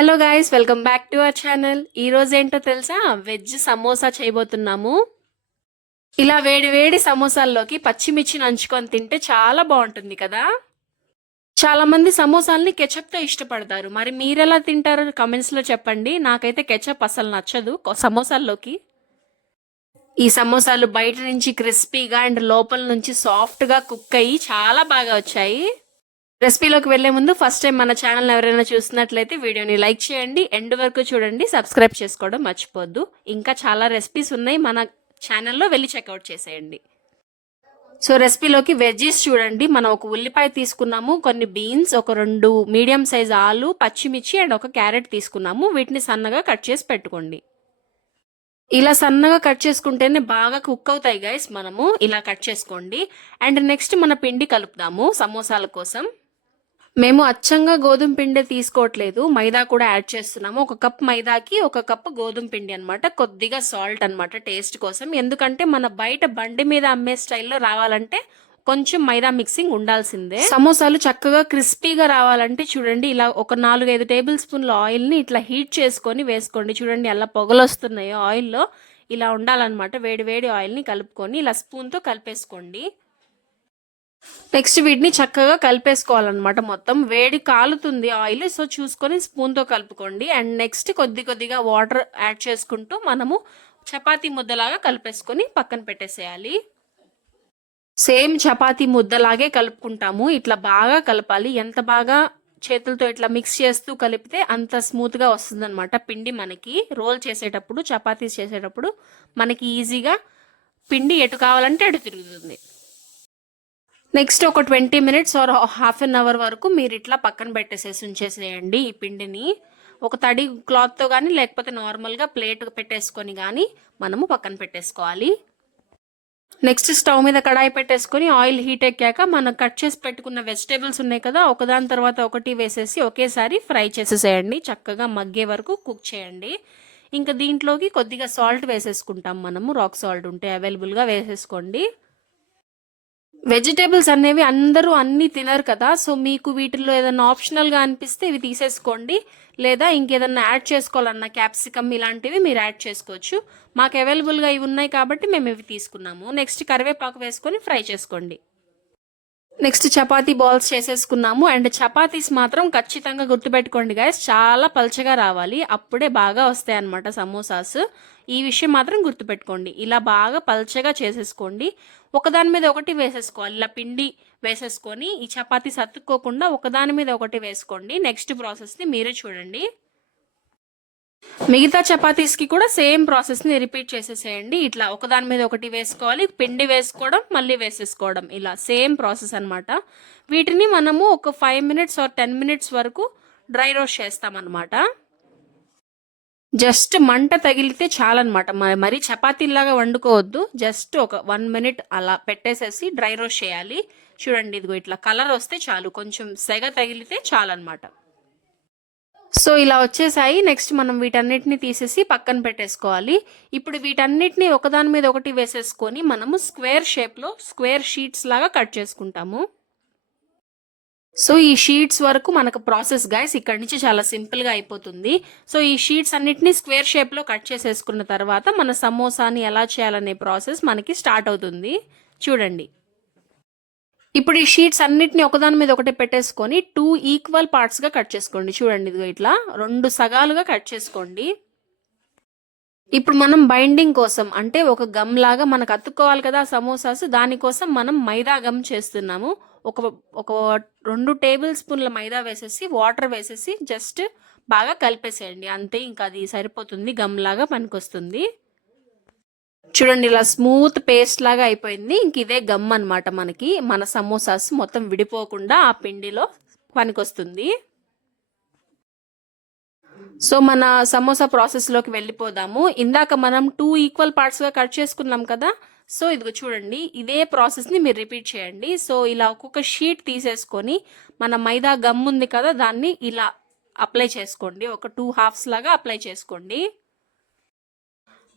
Hello guys, welcome back to our channel. ఈ రోజు ఏంటో తెలుసా? వెజ్ సమోసా చేయబోతున్నాము. ఇలా వేడి వేడి సమోసాల్లోకి పచ్చిమిర్చి నంచుకొని తింటే చాలా బాగుంటుంది కదా. చాలా మంది సమోసాల్ని కెచప్ తో ఇష్టపడతారు. మరి మీరెలా తింటారో కమెంట్స్ లో చెప్పండి. నాకైతే కెచప్ అసలు నచ్చదు సమోసాల్లోకి. ఈ సమోసాలు బయట నుంచి క్రిస్పీగా అండ్ లోపల నుంచి సాఫ్ట్ గా కుక్ అయ్యి చాలా బాగా వచ్చాయి. రెసిపీలోకి వెళ్లే ముందు ఫస్ట్ టైం మన ఛానల్ ఎవరైనా చూస్తున్నట్లయితే వీడియోని లైక్ చేయండి, ఎండ్ వరకు చూడండి, సబ్స్క్రైబ్ చేసుకోవడం మర్చిపోద్దు. ఇంకా చాలా రెసిపీస్ ఉన్నాయి మన ఛానల్లో, వెళ్ళి చెక్అవుట్ చేసేయండి. సో రెసిపీలోకి వెజ్జీస్ చూడండి. మనం ఒక ఉల్లిపాయ తీసుకున్నాము, కొన్ని బీన్స్, ఒక 2 మీడియం సైజ్ ఆలు, పచ్చిమిర్చి అండ్ ఒక క్యారెట్ తీసుకున్నాము. వీటిని సన్నగా కట్ చేసి పెట్టుకోండి. ఇలా సన్నగా కట్ చేసుకుంటేనే బాగా కుక్ అవుతాయి గైస్. మనము ఇలా కట్ చేసుకోండి. అండ్ నెక్స్ట్ మన పిండి కలుపుదాము సమోసాల కోసం. మేము అచ్చంగా గోధుమ పిండి తీసుకోవట్లేదు, మైదా కూడా యాడ్ చేస్తున్నాము. 1 కప్ మైదాకి 1 కప్ గోధుమ పిండి అనమాట. కొద్దిగా సాల్ట్ అనమాట టేస్ట్ కోసం. ఎందుకంటే మన బయట బండి మీద అమ్మే స్టైల్లో రావాలంటే కొంచెం మైదా మిక్సింగ్ ఉండాల్సిందే. సమోసాలు చక్కగా క్రిస్పీగా రావాలంటే చూడండి, ఇలా ఒక 4-5 టేబుల్ స్పూన్ల ఆయిల్ని ఇట్లా హీట్ చేసుకొని వేసుకోండి. చూడండి ఎలా పొగలు వస్తున్నాయో ఆయిల్లో. ఇలా ఉండాలన్నమాట. వేడి వేడి ఆయిల్ని కలుపుకొని ఇలా స్పూన్తో కలిపేసుకోండి. నెక్స్ట్ వీటిని చక్కగా కలిపేసుకోవాలన్నమాట. మొత్తం వేడి కాలుతుంది ఆయిల్, సో చూసుకొని స్పూన్తో కలుపుకోండి. అండ్ నెక్స్ట్ కొద్దిగా వాటర్ యాడ్ చేసుకుంటూ మనము చపాతీ ముద్దలాగా కలిపేసుకొని పక్కన పెట్టేసేయాలి. సేమ్ చపాతీ ముద్దలాగే కలుపుకుంటాము. ఇట్లా బాగా కలపాలి. ఎంత బాగా చేతులతో ఇట్లా మిక్స్ చేస్తూ కలిపితే అంత స్మూత్గా వస్తుంది అనమాట పిండి. మనకి రోల్ చేసేటప్పుడు, చపాతీస్ చేసేటప్పుడు మనకి ఈజీగా పిండి ఎటు కావాలంటే అటు తిరుగుతుంది. నెక్స్ట్ ఒక 20 minutes or half an hour వరకు మీరు ఇట్లా పక్కన పెట్టేసేసి ఉంచేసేయండి ఈ పిండిని. ఒక తడి క్లాత్తో కానీ లేకపోతే నార్మల్గా ప్లేట్ పెట్టేసుకొని కానీ మనము పక్కన పెట్టేసుకోవాలి. నెక్స్ట్ స్టవ్ మీద కడాయి పెట్టేసుకొని ఆయిల్ హీట్ ఎక్కాక మనం కట్ చేసి పెట్టుకున్న వెజిటేబుల్స్ ఉన్నాయి కదా, ఒకదాని తర్వాత ఒకటి వేసేసి ఒకేసారి ఫ్రై చేసేసేయండి. చక్కగా మగ్గే వరకు కుక్ చేయండి. ఇంకా దీంట్లోకి కొద్దిగా సాల్ట్ వేసేసుకుంటాం మనము. రాక్ సాల్ట్ ఉంటే అవైలబుల్గా వేసేసుకోండి. వెజిటేబుల్స్ అనేవి అందరూ అన్ని తినరు కదా, సో మీకు వీటిల్లో ఏదైనా ఆప్షనల్గా అనిపిస్తే ఇవి తీసేసుకోండి. లేదా ఇంకేదన్నా యాడ్ చేసుకోవాలన్నా క్యాప్సికమ్ ఇలాంటివి మీరు యాడ్ చేసుకోవచ్చు. మాకు అవైలబుల్గా ఇవి ఉన్నాయి కాబట్టి మేము ఇవి తీసుకున్నాము. నెక్స్ట్ కరివేపాకు వేసుకొని ఫ్రై చేసుకోండి. నెక్స్ట్ చపాతీ బాల్స్ చేసేసుకున్నాము. అండ్ చపాతీస్ మాత్రం ఖచ్చితంగా గుర్తుపెట్టుకోండి గైస్, చాలా పల్చగా రావాలి, అప్పుడే బాగా వస్తాయి అన్నమాట సమోసాస్. ఈ విషయం మాత్రం గుర్తుపెట్టుకోండి. ఇలా బాగా పల్చగా చేసేసుకోండి. ఒకదాని మీద ఒకటి వేసేసుకోవాలి. ఇలా పిండి వేసేసుకొని ఈ చపాతీ సత్తుక్కోకుండా ఒకదాని మీద ఒకటి వేసుకోండి. నెక్స్ట్ ప్రాసెస్ని మీరే చూడండి. మిగతా చపాతీస్కి కూడా సేమ్ ప్రాసెస్ని రిపీట్ చేసేసేయండి. ఇట్లా ఒకదాని మీద ఒకటి వేసుకోవాలి, పిండి వేసుకోవడం, మళ్ళీ వేసేసుకోవడం, ఇలా సేమ్ ప్రాసెస్ అనమాట. వీటిని మనము ఒక 5 మినిట్స్ ఆర్ 10 మినిట్స్ వరకు డ్రై రోస్ట్ చేస్తామన్నమాట. జస్ట్ మంట తగిలితే చాలన్నమాట. మరి చపాతీలాగా వండుకోవద్దు. జస్ట్ ఒక 1 మినిట్ అలా పెట్టేసేసి డ్రై రోస్ట్ చేయాలి. చూడండి, ఇదిగో ఇట్లా కలర్ వస్తే చాలు, కొంచెం సెగ తగిలితే చాలన్నమాట. సో ఇలా వచ్చేసాయి. నెక్స్ట్ మనం వీటన్నిటిని తీసేసి పక్కన పెట్టేసుకోవాలి. ఇప్పుడు వీటన్నిటిని ఒకదాని మీద ఒకటి వేసేసుకొని మనము స్క్వేర్ షేప్లో స్క్వేర్ షీట్స్ లాగా కట్ చేసుకుంటాము. సో ఈ షీట్స్ వరకు మనకు ప్రాసెస్ గైస్ ఇక్కడ నుంచి చాలా సింపుల్గా అయిపోతుంది. సో ఈ షీట్స్ అన్నిటిని స్క్వేర్ షేప్లో కట్ చేసేసుకున్న తర్వాత మన సమోసాని ఎలా చేయాలనే ప్రాసెస్ మనకి స్టార్ట్ అవుతుంది. చూడండి, ఇప్పుడు ఈ షీట్స్ అన్నిటిని ఒకదాని మీద ఒకటి పెట్టేసుకొని 2 ఈక్వల్ పార్ట్స్గా కట్ చేసుకోండి. చూడండి, ఇదిగో ఇట్లా 2 సగాలుగా కట్ చేసుకోండి. ఇప్పుడు మనం బైండింగ్ కోసం అంటే ఒక గమ్ లాగా మనకు అతుక్కోవాలి కదా సమోసాస్, దానికోసం మనం మైదా గమ్ చేస్తున్నాము. ఒక 2 టేబుల్ స్పూన్ల మైదా వేసేసి వాటర్ వేసేసి జస్ట్ బాగా కలిపేసేయండి. అంతే, ఇంకా అది సరిపోతుంది, గమ్ లాగా పనికొస్తుంది. చూడండి, ఇలా స్మూత్ పేస్ట్ లాగా అయిపోయింది. ఇంక ఇదే గమ్ అనమాట. మనకి మన సమోసాస్ మొత్తం విడిపోకుండా ఆ పిండిలో పనికొస్తుంది. సో మన సమోసా ప్రాసెస్లోకి వెళ్ళిపోదాము. ఇందాక మనం 2 ఈక్వల్ పార్ట్స్గా కట్ చేసుకున్నాం కదా, సో ఇదిగో చూడండి, ఇదే ప్రాసెస్ని మీరు రిపీట్ చేయండి. సో ఇలా ఒక్కొక్క షీట్ తీసేసుకొని మన మైదా గమ్ ఉంది కదా, దాన్ని ఇలా అప్లై చేసుకోండి. ఒక 2 హాఫ్స్ లాగా అప్లై చేసుకోండి.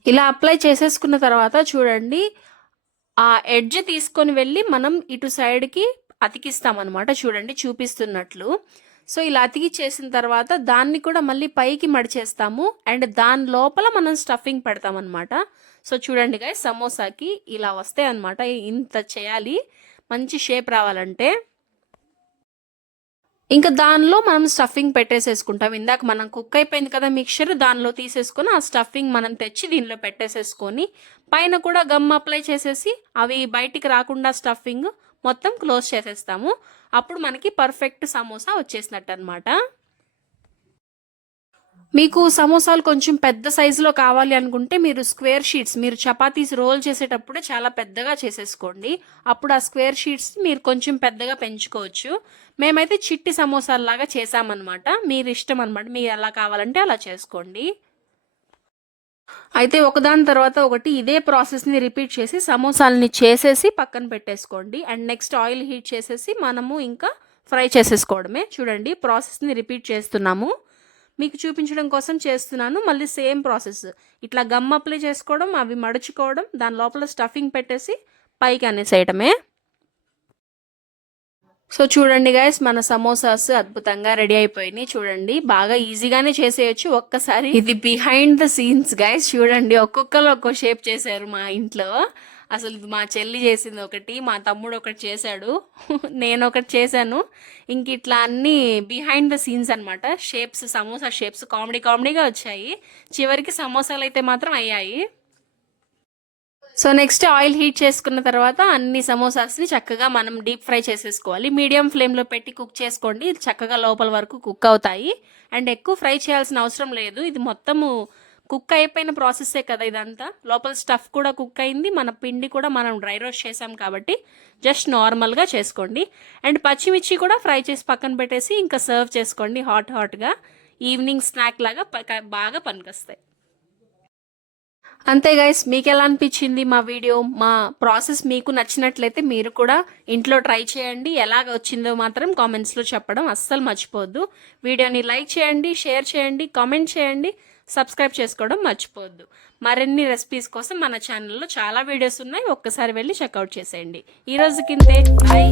ఇలా అప్లై చేసేసుకున్న తర్వాత చూడండి, ఆ ఎడ్జ్ తీసుకొని వెళ్ళి మనం ఇటు సైడ్కి అతికిస్తామన్నమాట. చూడండి, చూపిస్తున్నట్లు. సో ఇలా అతికిచ్చేసిన తర్వాత దాన్ని కూడా మళ్ళీ పైకి మడిచేస్తాము అండ్ దాని లోపల మనం స్టఫింగ్ పెడతామన్నమాట. సో చూడండి గైస్, సమోసాకి ఇలా వస్తాయి అన్నమాట. ఇంత చేయాలి మంచి షేప్ రావాలంటే. ఇంకా దానిలో మనం స్టఫింగ్ పెట్టేసేసుకుంటాం. ఇందాక మనం కుక్ అయిపోయింది కదా మిక్చర్, దానిలో తీసేసుకొని ఆ స్టఫింగ్ మనం తెచ్చి దీనిలో పెట్టేసేసుకొని పైన కూడా గమ్ అప్లై చేసేసి అవి బయటికి రాకుండా స్టఫింగ్ మొత్తం క్లోజ్ చేసేస్తాము. అప్పుడు మనకి పర్ఫెక్ట్ సమోసా వచ్చేసినట్టు అనమాట. మీకు సమోసాలు కొంచెం పెద్ద సైజులో కావాలి అనుకుంటే మీరు స్క్వేర్ షీట్స్, మీరు చపాతీస్ రోల్ చేసేటప్పుడే చాలా పెద్దగా చేసేసుకోండి. అప్పుడు ఆ స్క్వేర్ షీట్స్ మీరు కొంచెం పెద్దగా పెంచుకోవచ్చు. మేమైతే చిట్టి సమోసాలాగా చేసామన్నమాట. మీరు ఇష్టం అనమాట, మీరు ఎలా కావాలంటే అలా చేసుకోండి. అయితే ఒకదాని తర్వాత ఒకటి ఇదే ప్రాసెస్ని రిపీట్ చేసి సమోసాలని చేసేసి పక్కన పెట్టేసుకోండి. అండ్ నెక్స్ట్ ఆయిల్ హీట్ చేసేసి మనము ఇంకా ఫ్రై చేసేసుకోవడమే. చూడండి ప్రాసెస్ని రిపీట్ చేస్తున్నాము, మీకు చూపించడం కోసం చేస్తున్నాను. మళ్ళీ సేమ్ ప్రాసెస్, ఇట్లా గమ్ అప్లై చేసుకోవడం, అవి మడుచుకోవడం, దాని లోపల స్టఫింగ్ పెట్టేసి పైకి అనేసేయటమే. సో చూడండి గైస్, మన సమోసాస్ అద్భుతంగా రెడీ అయిపోయినాయి. చూడండి బాగా ఈజీగానే చేసేయచ్చు. ఒక్కసారి ఇది బిహైండ్ ద సీన్స్ గైస్, చూడండి ఒక్కొక్కరు ఒక్కో షేప్ చేశారు మా ఇంట్లో. అసలు మా చెల్లి చేసింది ఒకటి, మా తమ్ముడు ఒకటి చేశాడు, నేను ఒకటి చేశాను. ఇంక ఇట్లా అన్ని బిహైండ్ ద సీన్స్ అనమాట. షేప్స్, సమోసా షేప్స్ కామెడీగా వచ్చాయి. చివరికి సమోసాలు అయితే మాత్రం అయ్యాయి. సో నెక్స్ట్ ఆయిల్ హీట్ చేసుకున్న తర్వాత అన్ని సమోసాస్ని చక్కగా మనం డీప్ ఫ్రై చేసేసుకోవాలి. మీడియం ఫ్లేమ్లో పెట్టి కుక్ చేసుకోండి, ఇది చక్కగా లోపల వరకు కుక్ అవుతాయి. అండ్ ఎక్కువ ఫ్రై చేయాల్సిన అవసరం లేదు, ఇది మొత్తము కుక్ అయిపోయిన ప్రాసెస్సే కదా ఇదంతా. లోపల స్టఫ్ కూడా కుక్ అయింది, మన పిండి కూడా మనం డ్రై రోస్ట్ చేసాం కాబట్టి జస్ట్ నార్మల్గా చేసుకోండి. అండ్ పచ్చిమిర్చి కూడా ఫ్రై చేసి పక్కన పెట్టేసి ఇంకా సర్వ్ చేసుకోండి హాట్గా. ఈవినింగ్ స్నాక్ లాగా బాగా పనికొస్తాయి. అంతే గైస్, మీకు ఎలా అనిపించింది మా వీడియో? మా ప్రాసెస్ మీకు నచ్చినట్లయితే మీరు కూడా ఇంట్లో ట్రై చేయండి. ఎలాగ వచ్చిందో మాత్రం కామెంట్స్లో చెప్పడం అస్సలు మర్చిపోవద్దు. వీడియోని లైక్ చేయండి, షేర్ చేయండి, కామెంట్ చేయండి, సబ్స్క్రైబ్ చేసుకోవడం మర్చిపోవద్దు. మరిన్ని రెసిపీస్ కోసం మన ఛానల్లో చాలా వీడియోస్ ఉన్నాయి, ఒక్కసారి వెళ్ళి చెక్అవుట్ చేసేయండి. ఈ రోజుకింతే, బాయ్.